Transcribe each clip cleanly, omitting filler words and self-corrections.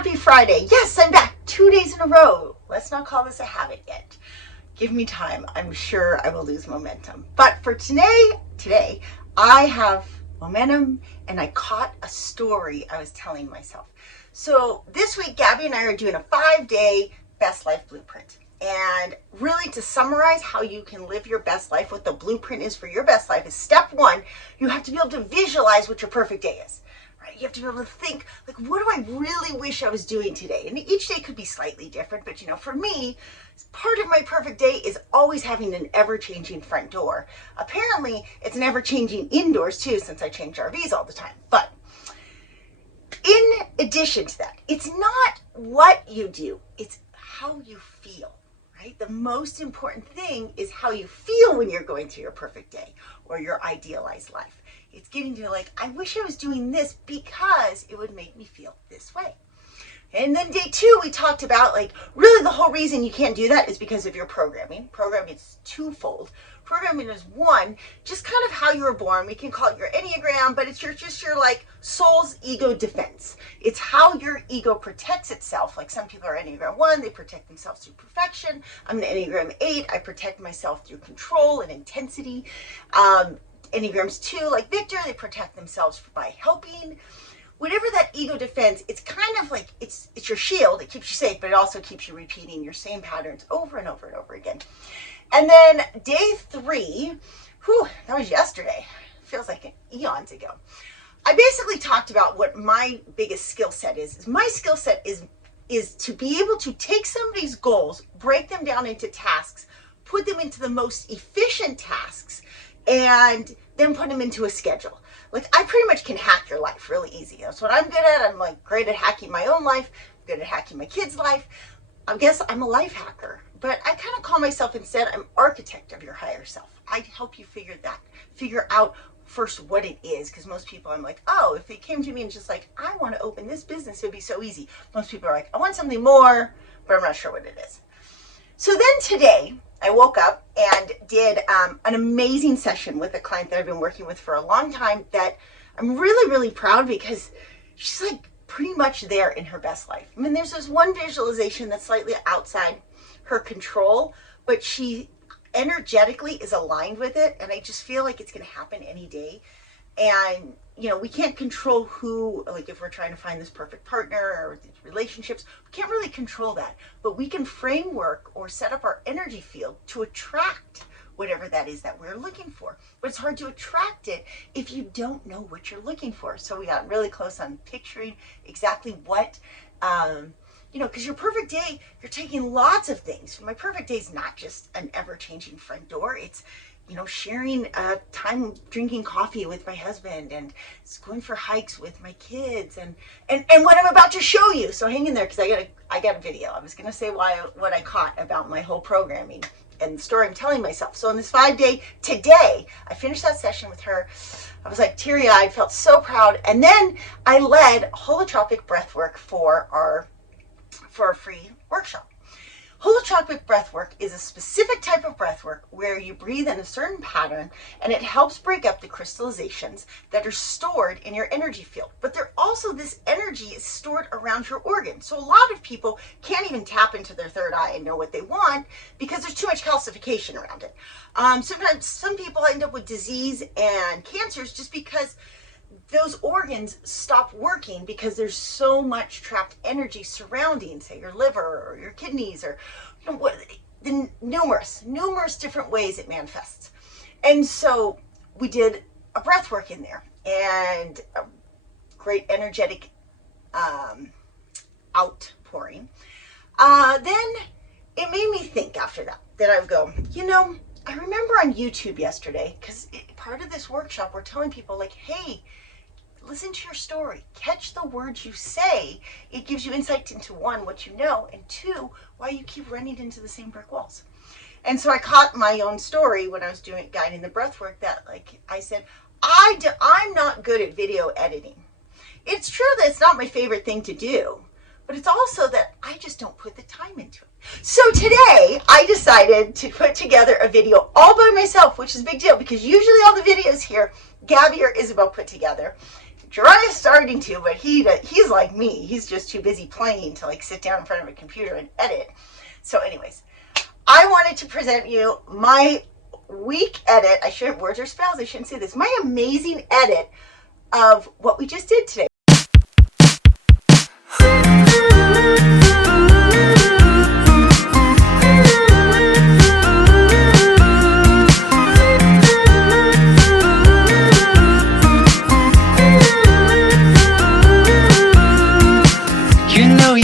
Happy Friday. Yes, I'm back 2 days in a row. Let's not call this a habit yet. Give me time. I'm sure I will lose momentum. But for today, I have momentum and I caught a story I was telling myself. So this week, Gabi and I are doing a 5-day best life blueprint. And really to summarize how you can live your best life, what the blueprint is for your best life is step one, you have to be able to visualize what your perfect day is. Right? You have to be able to think, like, what do I really wish I was doing today? And each day could be slightly different, but for me, part of my perfect day is always having an ever-changing front door. Apparently, it's an ever-changing indoors too, since I change RVs all the time. But in addition to that, it's not what you do, it's how you feel. Right? The most important thing is how you feel when you're going through your perfect day or your idealized life. It's getting to like, I wish I was doing this because it would make me feel this way. And then day 2, we talked about like, really the whole reason you can't do that is because of your programming. Programming is twofold. Programming is one, just kind of how you were born. We can call it your Enneagram, but it's just your like soul's ego defense. It's how your ego protects itself. Like some people are Enneagram 1, they protect themselves through perfection. I'm an Enneagram 8, I protect myself through control and intensity. Enneagrams 2, like Victor, they protect themselves by helping. Whatever that ego defense, it's kind of like, it's your shield. It keeps you safe, but it also keeps you repeating your same patterns over and over and over again. And then day 3, that was yesterday. Feels like eons ago. I basically talked about what my biggest skill set is. My skill set is to be able to take somebody's goals, break them down into tasks, put them into the most efficient tasks, and then put them into a schedule. Like, I pretty much can hack your life really easy. That's what I'm good at. I'm like great at hacking my own life, good at hacking my kids' life. I guess I'm a life hacker, but I kind of call myself instead, I'm architect of your higher self. I help you figure out first what it is, because most people, I'm like, oh, if they came to me and just like, I want to open this business, it would be so easy. Most people are like, I want something more, but I'm not sure what it is. So then today, I woke up and did an amazing session with a client that I've been working with for a long time that I'm really, really proud because she's like pretty much there in her best life. I mean, there's this one visualization that's slightly outside her control, but she energetically is aligned with it. And I just feel like it's going to happen any day. And, we can't control who, like if we're trying to find this perfect partner or relationships, we can't really control that. But we can framework or set up our energy field to attract whatever that is that we're looking for. But it's hard to attract it if you don't know what you're looking for. So we got really close on picturing exactly what, because your perfect day, you're taking lots of things. My perfect day is not just an ever-changing front door. It's sharing time drinking coffee with my husband and going for hikes with my kids and what I'm about to show you. So hang in there because I got a video. I was going to say what I caught about my whole programming and the story I'm telling myself. So on this 5-day today, I finished that session with her. I was like teary-eyed, felt so proud. And then I led holotropic breathwork for a free workshop. Holotropic breathwork is a specific type of breathwork where you breathe in a certain pattern and it helps break up the crystallizations that are stored in your energy field. But this energy is stored around your organs. So a lot of people can't even tap into their third eye and know what they want because there's too much calcification around it. Sometimes some people end up with disease and cancers just because those organs stop working because there's so much trapped energy surrounding, say, your liver or your kidneys or the numerous different ways it manifests. And so we did a breath work in there and a great energetic outpouring. Then it made me think after that I would go, I remember on YouTube yesterday, because part of this workshop, we're telling people like, hey, listen to your story. Catch the words you say. It gives you insight into 1, what you know, and 2, why you keep running into the same brick walls. And so I caught my own story when I was guiding the breath work that like I said, I'm not good at video editing. It's true that it's not my favorite thing to do, but it's also that I just don't put the time into it. So today I decided to put together a video all by myself, which is a big deal because usually all the videos here, Gabi or Isabelle put together. Jiraiya's starting to, but he's like me. He's just too busy playing to like sit down in front of a computer and edit. So anyways, I wanted to present you my week edit. I shouldn't, words or spells, I shouldn't say this. My amazing edit of what we just did today.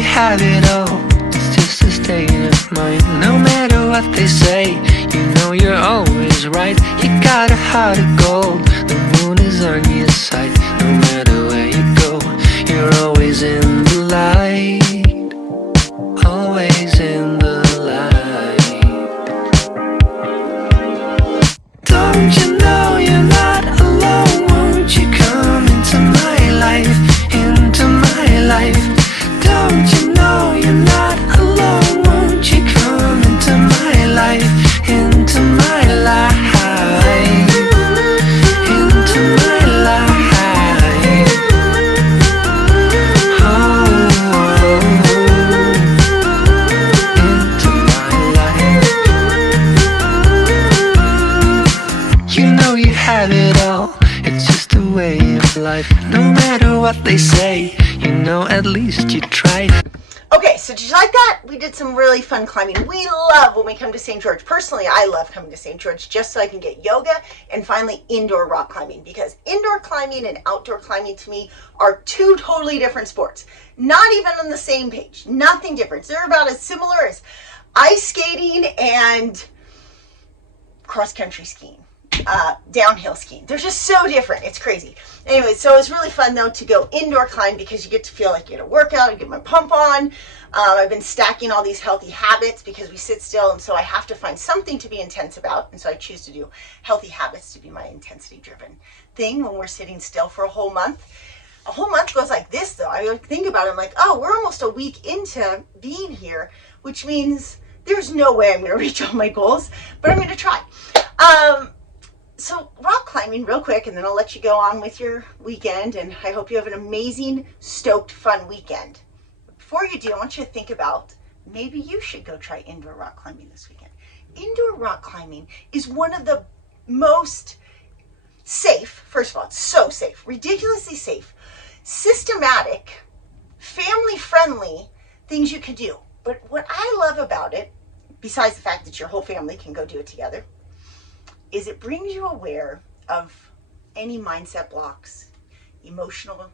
Have it all, it's just a state of mind. No matter what they say, you know you're always right. You got a heart of gold, the moon is on your side. No matter where you go, you're always in the light. Always in the light. Don't you know you're not alone? Won't you come into my life, into my life? Don't you know you're not alone? Won't you come into my life, into my life, into my life? Oh, into my life. You know you have it all, it's just a way of life. No matter what they say, you know at least you tried. Okay, so did you like that? We did some really fun climbing. We love when we come to St. George. Personally, I love coming to St. George just so I can get yoga and finally indoor rock climbing, because indoor climbing and outdoor climbing to me are two totally different sports. Not even on the same page. Nothing different. They're about as similar as ice skating and cross-country skiing. Downhill skiing. They're just so different. It's crazy. Anyway, so it was really fun though to go indoor climb because you get to feel like you get a workout, I get my pump on. I've been stacking all these healthy habits because we sit still, and so I have to find something to be intense about, and so I choose to do healthy habits to be my intensity driven thing when we're sitting still for a whole month. A whole month goes like this though. I think about it, I'm like, oh, we're almost a week into being here, which means there's no way I'm going to reach all my goals, but I'm going to try. So rock climbing real quick, and then I'll let you go on with your weekend, and I hope you have an amazing, stoked, fun weekend. Before you do, I want you to think about maybe you should go try indoor rock climbing this weekend. Indoor rock climbing is one of the most safe, first of all, it's so safe, ridiculously safe, systematic, family-friendly things you can do. But what I love about it, besides the fact that your whole family can go do it together, is it brings you aware of any mindset blocks, emotional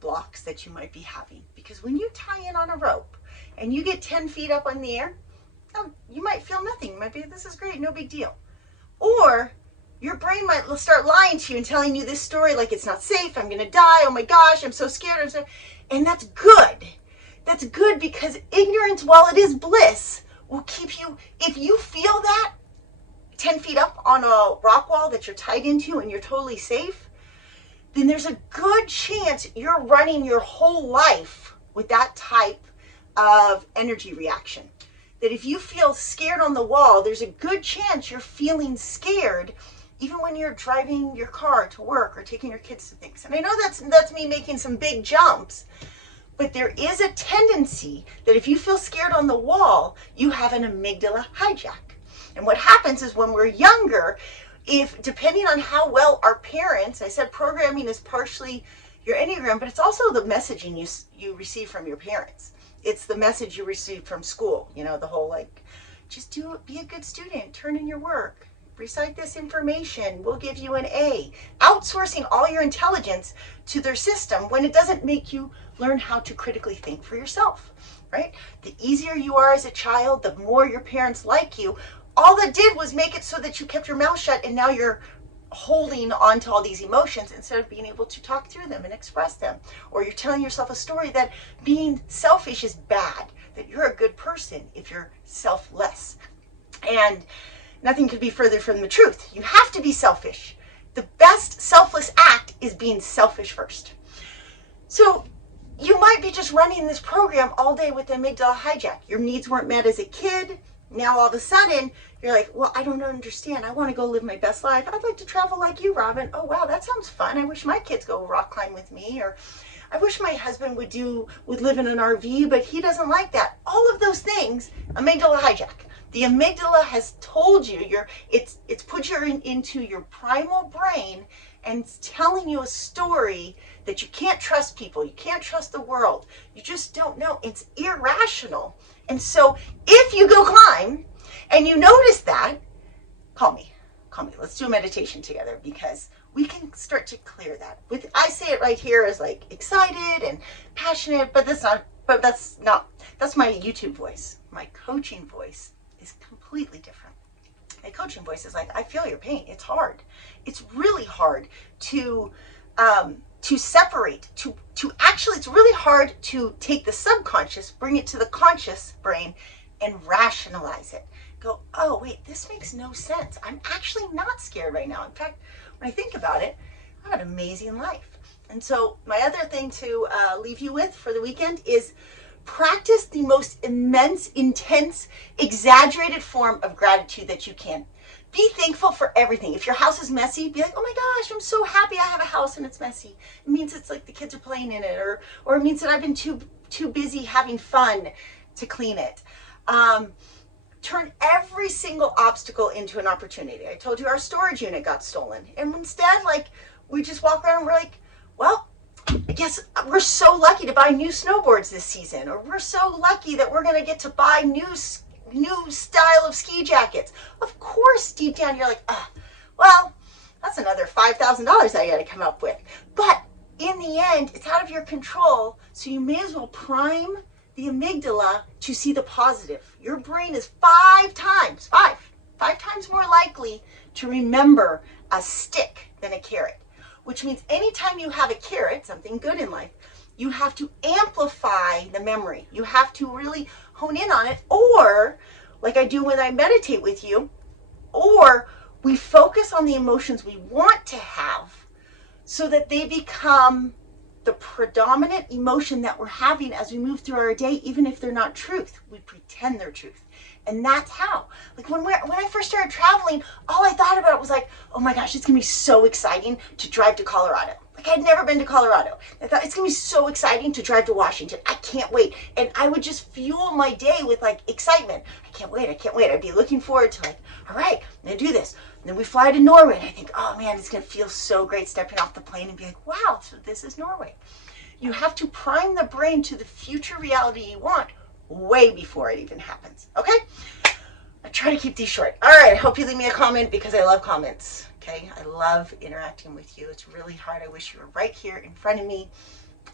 blocks that you might be having. Because when you tie in on a rope and you get 10 feet up in the air, you might feel nothing. You might be, this is great, no big deal. Or your brain might start lying to you and telling you this story like it's not safe, I'm gonna die, oh my gosh, I'm so scared, and that's good. That's good, because ignorance, while it is bliss, will keep you, if you feel that, 10 feet up on a rock wall that you're tied into and you're totally safe, then there's a good chance you're running your whole life with that type of energy reaction. That if you feel scared on the wall, there's a good chance you're feeling scared even when you're driving your car to work or taking your kids to things. And I know that's me making some big jumps, but there is a tendency that if you feel scared on the wall, you have an amygdala hijack. And what happens is when we're younger, if depending on how well our parents, I said programming is partially your Enneagram, but it's also the messaging you receive from your parents. It's the message you receive from school, you know, the whole like, just be a good student, turn in your work, recite this information, we'll give you an A. Outsourcing all your intelligence to their system when it doesn't make you learn how to critically think for yourself, right? The easier you are as a child, the more your parents like you. All that did was make it so that you kept your mouth shut, and now you're holding on to all these emotions instead of being able to talk through them and express them. Or you're telling yourself a story that being selfish is bad, that you're a good person if you're selfless. And nothing could be further from the truth. You have to be selfish. The best selfless act is being selfish first. So you might be just running this program all day with the amygdala hijack. Your needs weren't met as a kid. Now all of a sudden, you're like, well, I don't understand. I want to go live my best life. I'd like to travel like you, Robyn. Oh, wow, that sounds fun. I wish my kids go rock climb with me. Or I wish my husband would live in an RV, but he doesn't like that. All of those things, amygdala hijack. The amygdala has told you, it's put you into your primal brain and it's telling you a story that you can't trust people, you can't trust the world, you just don't know. It's irrational. And so if you go climb and you notice that, call me. Let's do a meditation together, because we can start to clear that. I say it right here as like excited and passionate, but that's my YouTube voice. My coaching voice is completely different. My coaching voice is like, I feel your pain. It's hard. It's really hard to separate, it's really hard to take the subconscious, bring it to the conscious brain and rationalize it. Go, oh, wait, this makes no sense. I'm actually not scared right now. In fact, when I think about it, I have an amazing life. And so my other thing to leave you with for the weekend is practice the most immense, intense, exaggerated form of gratitude that you can. Be thankful for everything. If your house is messy, be like, oh my gosh, I'm so happy I have a house and it's messy. It means it's like the kids are playing in it, or it means that I've been too busy having fun to clean it. Turn every single obstacle into an opportunity. I told you our storage unit got stolen. And instead, like, we just walk around and we're like, well, I guess we're so lucky to buy new snowboards this season, or we're so lucky that we're going to get to buy new style of ski jackets. Of course, deep down, you're like, well, that's another $5,000 I got to come up with. But in the end, it's out of your control. So you may as well prime the amygdala to see the positive. Your brain is five times more likely to remember a stick than a carrot, which means anytime you have a carrot, something good in life, you have to amplify the memory. You have to really hone in on it, or like I do when I meditate with you, or we focus on the emotions we want to have so that they become the predominant emotion that we're having as we move through our day, even if they're not truth. We pretend they're truth. And that's how. Like when I first started traveling, all I thought about was like, oh my gosh, it's gonna be so exciting to drive to Colorado. Like I'd never been to Colorado. I thought it's gonna be so exciting to drive to Washington. I can't wait. And I would just fuel my day with like excitement. I can't wait. I'd be looking forward to like, all right, I'm gonna do this. And then we fly to Norway and I think, oh man, it's gonna feel so great stepping off the plane and be like, wow, so this is Norway. You have to prime the brain to the future reality you want way before it even happens, okay? I try to keep these short. All right, I hope you leave me a comment because I love comments, okay? I love interacting with you. It's really hard. I wish you were right here in front of me.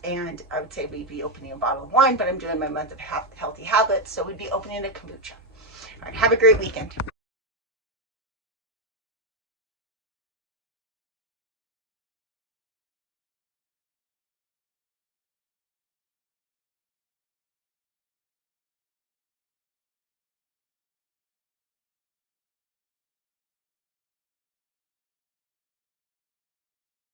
And I would say we'd be opening a bottle of wine, but I'm doing my month of healthy habits, so we'd be opening a kombucha. All right, have a great weekend.